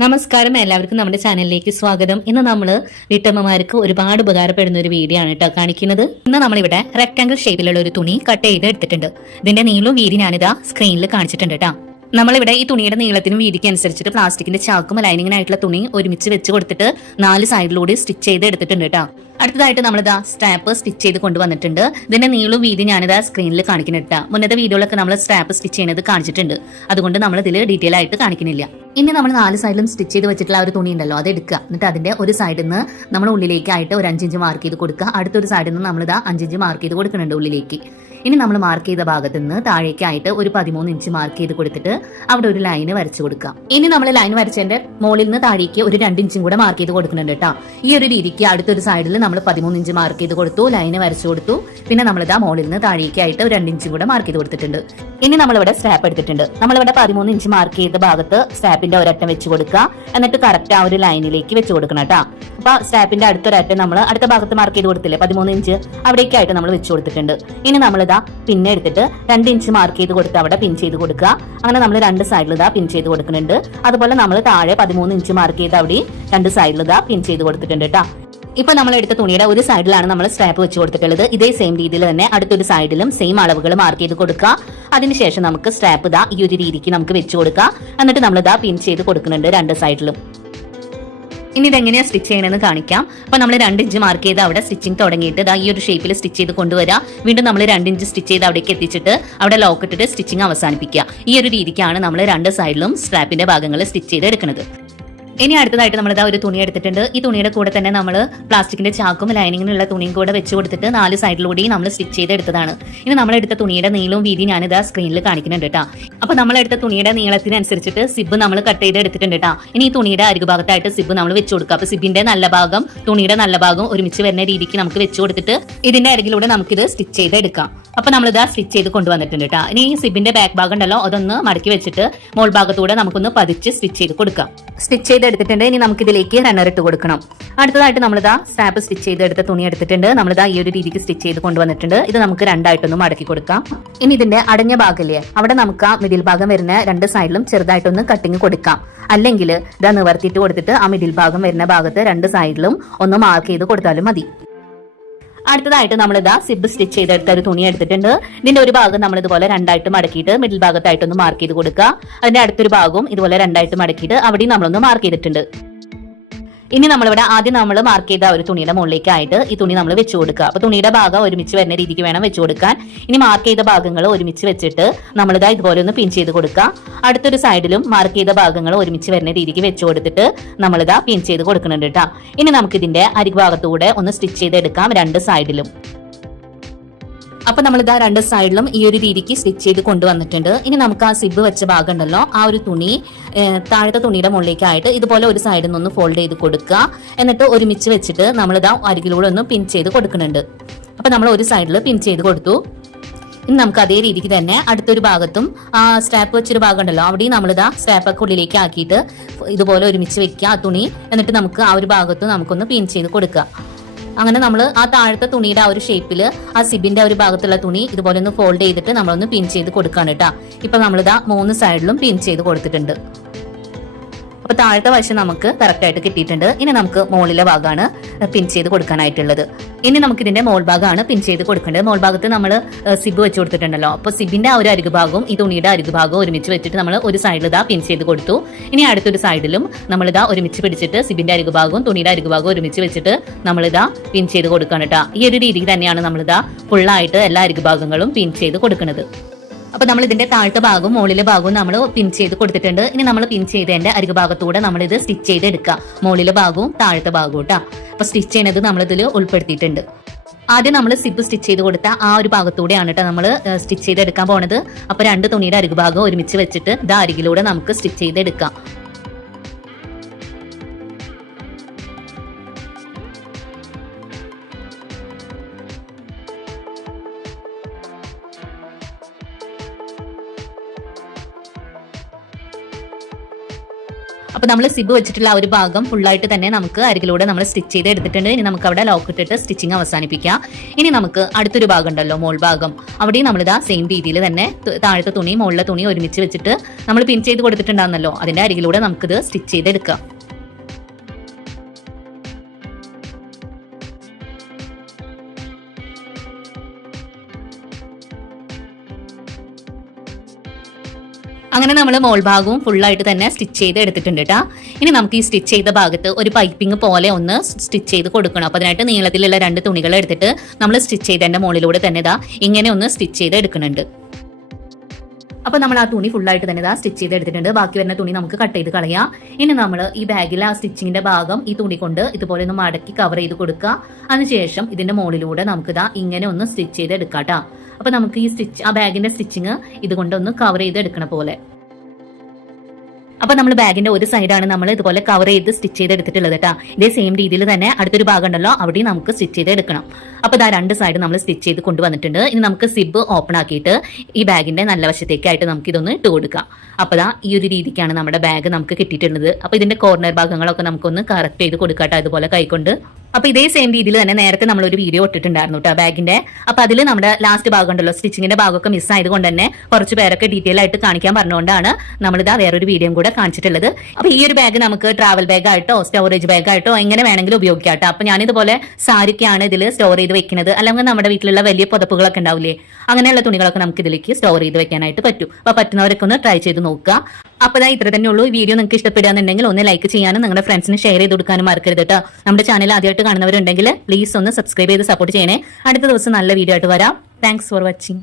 നമസ്കാരം, എല്ലാവർക്കും നമ്മുടെ ചാനലിലേക്ക് സ്വാഗതം. ഇന്ന് നമ്മൾ വീട്ടമ്മമാർക്ക് ഒരുപാട് ഉപകാരപ്പെടുന്ന ഒരു വീഡിയോ ആണ് കേട്ടോ കാണിക്കുന്നത്. ഇന്ന് നമ്മളിവിടെ റെക്ടാംഗിൾ ഷേപ്പിലുള്ള ഒരു തുണി കട്ട് ചെയ്ത് എടുത്തിട്ടുണ്ട്. ഇതിന്റെ നീളവും വീതി ഞാനിതാ സ്ക്രീനിൽ കാണിച്ചിട്ടുണ്ട് കേട്ടോ. നമ്മളിവിടെ ഈ തുണിയുടെ നീളത്തിനും വീതിക്ക് അനുസരിച്ചിട്ട് പ്ലാസ്റ്റിക്കിന്റെ ചാക്കും ലൈനിങ്ങിനായിട്ടുള്ള തുണി ഒരുമിച്ച് വെച്ച് കൊടുത്തിട്ട് 4 സൈഡിലൂടെ സ്റ്റിച്ച് ചെയ്ത് എടുത്തിട്ടുണ്ട് കേട്ടോ. അടുത്തതായിട്ട് നമ്മളിതാ സ്ട്രാപ്പ് സ്റ്റിച്ച് ചെയ്ത് കൊണ്ടുവന്നിട്ടുണ്ട്. ഇതിന്റെ നീളവും വീതി ഞാനിതാ സ്ക്രീനിൽ കാണിക്കുന്നുണ്ട്. മുന്നത്തെ വീഡിയോയിലൊക്കെ നമ്മൾ സ്ട്രാപ്പ് സ്റ്റിച്ച് ചെയ്യുന്നത് കാണിച്ചിട്ടുണ്ട്, അതുകൊണ്ട് നമ്മൾ ഇതിൽ ഡീറ്റെയിൽ ആയിട്ട് കാണിക്കുന്നില്ല. ഇനി നമ്മൾ 4 സൈഡിലും സ്റ്റിച്ച് ചെയ്ത് വെച്ചിട്ടുള്ള ഒരു തുണി ഉണ്ടല്ലോ, അത് എടുക്കുക. എന്നിട്ട് അതിന്റെ ഒരു സൈഡിൽ നിന്ന് നമ്മൾ ഉള്ളിലേക്കായിട്ട് ഒരു 5 ഇഞ്ച് മാർക്ക് ചെയ്ത് കൊടുക്കുക. അടുത്തൊരു സൈഡിൽ നിന്ന് നമ്മളിതാ 5 ഇഞ്ച് മാർക്ക് ചെയ്ത് കൊടുക്കുന്നുണ്ട് ഉള്ളിലേക്ക്. ഇനി നമ്മൾ മാർക്ക് ചെയ്ത ഭാഗത്ത് നിന്ന് താഴേക്കായിട്ട് ഒരു 13 ഇഞ്ച് മാർക്ക് ചെയ്ത് കൊടുത്തിട്ട് അവിടെ ഒരു ലൈന് വരച്ചു കൊടുക്കാം. ഇനി നമ്മൾ ലൈൻ വരച്ചതിന്റെ മുകളിൽ നിന്ന് താഴേക്ക് ഒരു 2 ഇഞ്ചും കൂടെ മാർക്ക് ചെയ്ത് കൊടുക്കുന്നുണ്ട് കേട്ടോ. ഈ ഒരു രീതിക്ക് അടുത്തൊരു സൈഡിൽ നമ്മൾ 13 ഇഞ്ച് മാർക്ക് ചെയ്ത് കൊടുത്തു, ലൈന് വരച്ചു കൊടുത്തു. പിന്നെ നമ്മളിതാ മുകളിൽ നിന്ന് താഴേക്കായിട്ട് ഒരു 2 ഇഞ്ചും കൂടെ മാർക്ക് ചെയ്ത് കൊടുത്തിട്ടുണ്ട്. ഇനി നമ്മളിവിടെ സ്ട്രാപ്പ് എടുത്തിട്ടുണ്ട്. നമ്മളിവിടെ 13 ഇഞ്ച് മാർക്ക് ചെയ്ത ഭാഗത്ത് സ്ട്രാപ്പിന്റെ ഒരറ്റം വെച്ച് കൊടുക്കുക. എന്നിട്ട് കറക്റ്റ് ആ ഒരു ലൈനിലേക്ക് വെച്ച് കൊടുക്കണം കേട്ടോ. അപ്പൊ സ്ട്രാപ്പിന്റെ അടുത്തൊരറ്റം നമ്മൾ അടുത്ത ഭാഗത്ത് മാർക്ക് ചെയ്ത് കൊടുത്തില്ലേ 13 ഇഞ്ച്, അവിടേക്കായിട്ട് നമ്മൾ വെച്ച് കൊടുത്തിട്ടുണ്ട്. ഇനി നമ്മളിതാ പിന്നെ എടുത്തിട്ട് 2 ഇഞ്ച് മാർക്ക് ചെയ്ത് കൊടുത്ത് അവിടെ പിൻ ചെയ്ത് കൊടുക്കുക. അങ്ങനെ നമ്മൾ 2 സൈഡിൽ ഇതാ പിൻ ചെയ്ത് കൊടുക്കുന്നുണ്ട്. അതുപോലെ നമ്മൾ താഴെ 13 ഇഞ്ച് മാർക്ക് ചെയ്ത് അവിടെ 2 സൈഡിൽ ഇതാ പിൻ ചെയ്ത് കൊടുത്തിട്ടുണ്ട് കേട്ടോ. ഇപ്പൊ നമ്മൾ എടുത്ത തുണിയുടെ ഒരു സൈഡിലാണ് നമ്മൾ സ്ട്രാപ്പ് വെച്ച് കൊടുത്തിട്ടുള്ളത്. ഇതേ സെയിം രീതിയിൽ തന്നെ അടുത്തൊരു സൈഡിലും സെയിം അളവുകൾ മാർക്ക് ചെയ്ത് കൊടുക്കുക. അതിനുശേഷം നമുക്ക് സ്ട്രാപ്പ് ഇതാ ഈ ഒരു രീതിക്ക് നമുക്ക് വെച്ച് കൊടുക്കാം. എന്നിട്ട് നമ്മൾ ഇതാ പിൻ ചെയ്ത് കൊടുക്കുന്നുണ്ട് 2 സൈഡിലും. ഇനി ഇതെങ്ങനെയാ സ്റ്റിച്ച് ചെയ്യണമെന്ന് കാണിക്കാം. അപ്പൊ നമ്മൾ 2 ഇഞ്ച് മാർക്ക് ചെയ്ത് അവിടെ സ്റ്റിച്ചിങ് തുടങ്ങിയിട്ട് ഈ ഒരു ഷേപ്പിൽ സ്റ്റിച്ച് ചെയ്ത് കൊണ്ടുവരാം. വീണ്ടും നമ്മൾ 2 ഇഞ്ച് സ്റ്റിച്ച് ചെയ്ത് അവിടേക്ക് എത്തിച്ചിട്ട് അവിടെ ലോക്ക് ഇട്ടിട്ട് സ്റ്റിച്ചിങ് അവസാനിപ്പിക്കുക. ഈ ഒരു രീതിക്കാണ് നമ്മൾ 2 സൈഡിലും സ്ട്രാപ്പിന്റെ ഭാഗങ്ങൾ സ്റ്റിച്ച് ചെയ്ത് എടുക്കുന്നത്. ഇനി അടുത്തതായിട്ട് നമ്മൾ ഒരു തുണി എടുത്തിട്ടുണ്ട്. ഈ തുണിയുടെ കൂടെ തന്നെ നമ്മൾ പ്ലാസ്റ്റിക്കിന്റെ ചാക്കും ലൈനിങ്ങിനുള്ള തുണിയും കൂടെ വെച്ച് കൊടുത്തിട്ട് 4 സൈഡിലൂടെയും നമ്മൾ സ്റ്റിച്ച് ചെയ്ത് എടുത്തതാണ്. ഇനി നമ്മൾ എടുത്ത തുണിയുടെ നീളവും വീതി ഞാനിതാ സ്ക്രീനിൽ കാണിക്കുന്നുണ്ട് കേട്ടോ. അപ്പൊ നമ്മൾ എടുത്ത തുണിയുടെ നീളത്തിനനുസരിച്ചിട്ട് സിബ് നമ്മൾ കട്ട് ചെയ്ത് എടുത്തിട്ടുണ്ട് കേട്ടോ. ഇനി ഈ തുണിയുടെ അരികുഭാഗത്തായിട്ട് സിബ് നമ്മൾ വെച്ച് കൊടുക്കുക. അപ്പൊ സിബിന്റെ നല്ല ഭാഗം തുണിയുടെ നല്ല ഭാഗം ഒരുമിച്ച് വരുന്ന രീതിക്ക് നമുക്ക് വെച്ച് കൊടുത്തിട്ട് ഇതിന്റെ അരികിലൂടെ നമുക്കിത് സ്റ്റിച്ച് ചെയ്ത് എടുക്കാം. അപ്പൊ നമ്മളിതാ സ്റ്റിച്ച് ചെയ്ത് കൊണ്ടുവന്നിട്ടുണ്ട് കേട്ടോ. ഇനി ഈ സിബിന്റെ ബാക്ക് ഭാഗം ഉണ്ടല്ലോ, അതൊന്ന് മടക്കി വെച്ചിട്ട് മോൾ ഭാഗത്തൂടെ നമുക്കൊന്ന് പതിച്ച് സ്റ്റിച്ച് ചെയ്ത് കൊടുക്കാം. സ്റ്റിച്ച് ചെയ്ത് എടുത്തിട്ടുണ്ട്. ഇനി നമുക്ക് ഇതിലേക്ക് റണ്ണർ ഇട്ട് കൊടുക്കണം. അടുത്തതായിട്ട് നമ്മളിതാ സ്ട്രാപ്പ് സ്റ്റിച്ച് ചെയ്ത് എടുത്ത തുണി എടുത്തിട്ടുണ്ട്. നമ്മളിതാ ഈ ഒരു രീതിക്ക് സ്റ്റിച്ച് ചെയ്ത് കൊണ്ടുവന്നിട്ടുണ്ട്. ഇത് നമുക്ക് 2ആയിട്ടൊന്ന് മടക്കി കൊടുക്കാം. ഇനി ഇതിന്റെ അടഞ്ഞ ഭാഗമില്ലേ, അവിടെ നമുക്ക് ആ മിഡിൽ ഭാഗം വരുന്ന 2 സൈഡിലും ചെറുതായിട്ടൊന്ന് കട്ടിങ് കൊടുക്കാം. അല്ലെങ്കിൽ ഇതാ നിവർത്തിയിട്ട് കൊടുത്തിട്ട് ആ മിഡിൽ ഭാഗം വരുന്ന ഭാഗത്ത് 2 സൈഡിലും ഒന്ന് മാർക്ക് ചെയ്ത് കൊടുത്താലും മതി. അടുത്തതായിട്ട് നമ്മളിതാ സിബ് സ്റ്റിച്ച് ചെയ്തെടുത്ത ഒരു തുണി എടുത്തിട്ടുണ്ട്. ഇതിന്റെ ഒരു ഭാഗം നമ്മൾ ഇതുപോലെ 2ആയിട്ട് മടക്കിയിട്ട് മിഡിൽ ഭാഗത്തായിട്ടൊന്ന് മാർക്ക് ചെയ്ത് കൊടുക്കുക. അതിന്റെ അടുത്തൊരു ഭാഗവും ഇതുപോലെ 2ആയിട്ട് മടക്കിയിട്ട് അവിടെയും നമ്മളൊന്ന് മാർക്ക് ചെയ്തിട്ടുണ്ട്. ഇനി നമ്മളിവിടെ ആദ്യം നമ്മൾ മാർക്ക് ചെയ്ത ഒരു തുണിയുടെ മുകളിലേക്കായിട്ട് ഈ തുണി നമ്മൾ വെച്ച് കൊടുക്കുക. അപ്പൊ തുണിയുടെ ഭാഗം ഒരുമിച്ച് വരുന്ന രീതിക്ക് വേണം വെച്ച് കൊടുക്കാൻ. ഇനി മാർക്ക് ചെയ്ത ഭാഗങ്ങൾ ഒരുമിച്ച് വെച്ചിട്ട് നമ്മളിതാ ഇതുപോലെ ഒന്ന് പിൻ ചെയ്ത് കൊടുക്കുക. അടുത്തൊരു സൈഡിലും മാർക്ക് ചെയ്ത ഭാഗങ്ങൾ ഒരുമിച്ച് വരുന്ന രീതിക്ക് വെച്ച് കൊടുത്തിട്ട് നമ്മളിതാ പിൻ ചെയ്ത് കൊടുക്കുന്നുണ്ട് കേട്ടോ. ഇനി നമുക്ക് ഇതിന്റെ അരിഭാഗത്തൂടെ ഒന്ന് സ്റ്റിച്ച് ചെയ്തെടുക്കാം 2 സൈഡിലും. അപ്പൊ നമ്മളിതാ 2 സൈഡിലും ഈ ഒരു രീതിക്ക് സ്റ്റിച്ച് ചെയ്ത് കൊണ്ടുവന്നിട്ടുണ്ട്. ഇനി നമുക്ക് ആ സിബ് വെച്ച ഭാഗം ഉണ്ടല്ലോ, ആ ഒരു തുണി താഴത്തെ തുണിയുടെ മുകളിലേക്കായിട്ട് ഇതുപോലെ ഒരു സൈഡിൽ നിന്ന് ഫോൾഡ് ചെയ്ത് കൊടുക്കുക. എന്നിട്ട് ഒരുമിച്ച് വെച്ചിട്ട് നമ്മളിതാ അരികിലൂടെ ഒന്ന് പിൻ ചെയ്ത് കൊടുക്കുന്നുണ്ട്. അപ്പൊ നമ്മൾ ഒരു സൈഡിൽ പിൻ ചെയ്ത് കൊടുത്തു. ഇനി നമുക്ക് അതേ രീതിക്ക് തന്നെ അടുത്തൊരു ഭാഗത്തും ആ സ്ട്രാപ്പ് വെച്ചൊരു ഭാഗം ഉണ്ടല്ലോ, അവിടെയും നമ്മളിതാ സ്ട്രാപ്പൊക്കെ ഉള്ളിലേക്ക് ആക്കിയിട്ട് ഇതുപോലെ ഒരുമിച്ച് വെക്കുക ആ തുണി. എന്നിട്ട് നമുക്ക് ആ ഒരു ഭാഗത്ത് നമുക്കൊന്ന് പിൻ ചെയ്ത് കൊടുക്കുക. അങ്ങനെ നമ്മൾ ആ താഴത്തെ തുണിയുടെ ആ ഒരു ഷേപ്പിൽ ആ സിബിന്റെ ഒരു ഭാഗത്തുള്ള തുണി ഇതുപോലെ ഒന്ന് ഫോൾഡ് ചെയ്തിട്ട് നമ്മളൊന്ന് പിൻ ചെയ്ത് കൊടുക്കാണ് കേട്ടോ. ഇപ്പൊ നമ്മളിതാ 3 സൈഡിലും പിൻ ചെയ്ത് കൊടുത്തിട്ടുണ്ട്. അപ്പൊ താഴത്തെ വശം നമുക്ക് കറക്റ്റ് ആയിട്ട് കിട്ടിയിട്ടുണ്ട്. ഇനി നമുക്ക് മുകളിലെ ഭാഗമാണ് പിൻ ചെയ്ത് കൊടുക്കാനായിട്ടുള്ളത്. ഇനി നമുക്ക് ഇതിന്റെ മോൾ ഭാഗമാണ് പിൻ ചെയ്ത് കൊടുക്കേണ്ടത്. മോൾ ഭാഗത്ത് നമ്മൾ സിബ് വെച്ച് കൊടുത്തിട്ടുണ്ടല്ലോ, അപ്പൊ സിബിന്റെ ആ ഒരു അരികുഭാഗവും ഈ തുണിയുടെ അരികുഭാഗവും ഒരുമിച്ച് വെച്ചിട്ട് നമ്മൾ ഒരു സൈഡിൽ ഇതാ പിൻ ചെയ്ത് കൊടുത്തു. ഇനി അടുത്തൊരു സൈഡിലും നമ്മളിതാ ഒരുമിച്ച് പിടിച്ചിട്ട് സിബിന്റെ അരികുഭാഗവും തുണിയുടെ അരികുഭാഗവും ഒരുമിച്ച് വെച്ചിട്ട് നമ്മളിതാ പിൻ ചെയ്ത് കൊടുക്കണം കേട്ടോ. ഈ ഒരു രീതിയിൽ തന്നെയാണ് നമ്മളിതാ ഫുള്ളായിട്ട് എല്ലാ അരികുഭാഗങ്ങളും പിൻ ചെയ്ത് കൊടുക്കുന്നത്. അപ്പൊ നമ്മൾ ഇതിന്റെ താഴത്തെ ഭാഗവും മുകളിലെ ഭാഗവും നമ്മൾ പിൻ ചെയ്ത് കൊടുത്തിട്ടുണ്ട്. ഇനി നമ്മൾ പിൻ ചെയ്തതിന്റെ അരികുഭാഗത്തൂടെ നമ്മൾ ഇത് സ്റ്റിച്ച് ചെയ്ത് എടുക്കുക, മുകളിലെ ഭാഗവും താഴത്തെ ഭാഗവും കേട്ടോ. അപ്പൊ സ്റ്റിച്ച് ചെയ്യുന്നത് നമ്മൾ ഇതിൽ ഉൾപ്പെടുത്തിയിട്ടുണ്ട്. ആദ്യം നമ്മൾ സിബ് സ്റ്റിച്ച് ചെയ്ത് കൊടുത്ത ആ ഒരു ഭാഗത്തൂടെയാണ് കേട്ടോ നമ്മൾ സ്റ്റിച്ച് ചെയ്തെടുക്കാൻ പോണത്. അപ്പൊ 2 തുണിയുടെ അരികുഭാഗം ഒരുമിച്ച് വെച്ചിട്ട് ഇത് അരികിലൂടെ നമുക്ക് സ്റ്റിച്ച് ചെയ്തെടുക്കാം. അപ്പൊ നമ്മൾ സിബ് വെച്ചിട്ടുള്ള ആ ഒരു ഭാഗം ഫുള്ളായിട്ട് തന്നെ നമുക്ക് അരികിലൂടെ നമ്മൾ സ്റ്റിച്ച് ചെയ്ത് എടുത്തിട്ടുണ്ട്. ഇനി നമുക്ക് അവിടെ ലോക്ക് ഇട്ടിട്ട് സ്റ്റിച്ചിങ് അവസാനിപ്പിക്കാം. ഇനി നമുക്ക് അടുത്തൊരു ഭാഗം ഉണ്ടല്ലോ, മോൾ ഭാഗം, അവിടെയും നമ്മളിതാ സെയിം രീതിയിൽ തന്നെ താഴത്തെ തുണി മുകളിലെ തുണി ഒരുമിച്ച് വെച്ചിട്ട് നമ്മൾ പിൻ ചെയ്ത് കൊടുത്തിട്ടുണ്ടാകുന്നല്ലോ, അതിന്റെ അരികിലൂടെ നമുക്കിത് സ്റ്റിച്ച് ചെയ്തെടുക്കാം. അങ്ങനെ നമ്മൾ മോൾ ഭാഗവും ഫുള്ളായിട്ട് തന്നെ സ്റ്റിച്ച് ചെയ്ത് എടുത്തിട്ടുണ്ട് കേട്ടോ. ഇനി നമുക്ക് ഈ സ്റ്റിച്ച് ചെയ്ത ഭാഗത്ത് ഒരു പൈപ്പിംഗ് പോലെ ഒന്ന് സ്റ്റിച്ച് ചെയ്ത് കൊടുക്കണം. അപ്പോൾ അതിനായിട്ട് നീളത്തിലുള്ള 2 തുണികൾ എടുത്തിട്ട് നമ്മൾ സ്റ്റിച്ച് ചെയ്തതിന്റെ മുകളിലൂടെ തന്നെ ഇതാ ഇങ്ങനെ ഒന്ന് സ്റ്റിച്ച് ചെയ്ത് എടുക്കുന്നുണ്ട്. അപ്പൊ നമ്മൾ ആ തുണി ഫുള്ളായിട്ട് തന്നെ ഇതാ സ്റ്റിച്ച് ചെയ്ത് എടുത്തിട്ടുണ്ട്. ബാക്കി വരുന്ന തുണി നമുക്ക് കട്ട് ചെയ്ത് കളയാം. ഇനി നമ്മൾ ഈ ബാഗിലെ ആ സ്റ്റിച്ചിങ്ങിന്റെ ഭാഗം ഈ തുണി കൊണ്ട് ഇതുപോലെ ഒന്ന് മടക്കി കവർ ചെയ്ത് കൊടുക്കുക. അതിനുശേഷം ഇതിന്റെ മുകളിലൂടെ നമുക്ക് ഇതാ ഇങ്ങനെ ഒന്ന് സ്റ്റിച്ച് ചെയ്ത് എടുക്കാം കേട്ടോ. അപ്പൊ നമുക്ക് ഈ ആ ബാഗിന്റെ സ്റ്റിച്ചിങ് ഇതുകൊണ്ടൊന്ന് കവർ ചെയ്ത് എടുക്കണ പോലെ. അപ്പൊ നമ്മൾ ബാഗിന്റെ ഒരു സൈഡാണ് നമ്മൾ ഇതുപോലെ കവർ ചെയ്ത് സ്റ്റിച്ച് ചെയ്ത് എടുത്തിട്ടുള്ളത് കേട്ടോ. ഇതേ സെയിം രീതിയിൽ തന്നെ അടുത്തൊരു ഭാഗം ഉണ്ടല്ലോ, അവിടെയും നമുക്ക് സ്റ്റിച്ച് ചെയ്ത് എടുക്കണം. അപ്പൊ ഇതാ 2 സൈഡ് നമ്മൾ സ്റ്റിച്ച് ചെയ്ത് കൊണ്ടുവന്നിട്ടുണ്ട്. ഇനി നമുക്ക് സിബ് ഓപ്പൺ ആക്കിയിട്ട് ഈ ബാഗിന്റെ നല്ല വശത്തേക്കായിട്ട് നമുക്ക് ഇതൊന്ന് ഇട്ട് കൊടുക്കാം. അപ്പൊ ഇതാ ഈ ഒരു രീതിക്കാണ് നമ്മുടെ ബാഗ് നമുക്ക് കിട്ടിയിട്ടുള്ളത്. അപ്പൊ ഇതിന്റെ കോർണർ ഭാഗങ്ങളൊക്കെ നമുക്കൊന്ന് കറക്റ്റ് ചെയ്ത് കൊടുക്കാട്ടോ, അതുപോലെ കൈകൊണ്ട്. അപ്പൊ ഇതേ സെയിം രീതിയിൽ തന്നെ നേരത്തെ നമ്മൾ ഒരു വീഡിയോ ഇട്ടിട്ടുണ്ടായിരുന്നു കേട്ടോ ബാഗിന്റെ. അപ്പൊ അതിൽ നമ്മുടെ ലാസ്റ്റ് ഭാഗം ഉണ്ടല്ലോ, സ്റ്റിച്ചിങ്ങിന്റെ ഭാഗമൊക്കെ മിസ് ആയതുകൊണ്ട് തന്നെ കുറച്ച് പേരൊക്കെ ഡീറ്റെയിൽ ആയിട്ട് കാണിക്കാൻ പറഞ്ഞുകൊണ്ടാണ് നമ്മളിതാ വേറൊരു വീഡിയോ കൂടെ കാണിച്ചിട്ടുള്ളത്. അപ്പൊ ഈ ഒരു ബാഗ് നമുക്ക് ട്രാവൽ ബാഗ് ആയിട്ടോ സ്റ്റോറേജ് ബാഗ് ആയിട്ടോ എങ്ങനെ വേണമെങ്കിലും ഉപയോഗിക്കാം കേട്ടോ. അപ്പൊ ഞാനിതുപോലെ സാരിക്കാണ് ഇതിൽ സ്റ്റോർ ചെയ്ത് വെക്കുന്നത്. അല്ലെങ്കിൽ നമ്മുടെ വീട്ടിലുള്ള വലിയ പുതപ്പുകളൊക്കെ ഉണ്ടാവില്ലേ, അങ്ങനെയുള്ള തുണികളൊക്കെ നമുക്ക് ഇതിലേക്ക് സ്റ്റോർ ചെയ്ത് വെക്കാനായിട്ട് പറ്റും. അപ്പൊ പറ്റുന്നവരൊക്കെ ഒന്ന് ട്രൈ ചെയ്ത് നോക്കുക. അപ്പൊ ഇത്ര തന്നെ ഉള്ളൂ. ഈ വീഡിയോ നിങ്ങൾക്ക് ഇഷ്ടപ്പെടുകയാണെന്നുണ്ടെങ്കിൽ ഒന്ന് ലൈക്ക് ചെയ്യാനും നിങ്ങളുടെ ഫ്രണ്ട്സിന് ഷെയർ ചെയ്ത് കൊടുക്കാനും മറക്കരുത് കേട്ടോ. നമ്മുടെ ചാനൽ ആദ്യമായിട്ട് കാണുന്നവരുണ്ടെങ്കിൽ പ്ലീസ് ഒന്ന് സബ്സ്ക്രൈബ് ചെയ്ത് സപ്പോർട്ട് ചെയ്യണേ. അടുത്ത ദിവസം നല്ല വീഡിയോ ആയിട്ട് വരാം. Thanks for watching.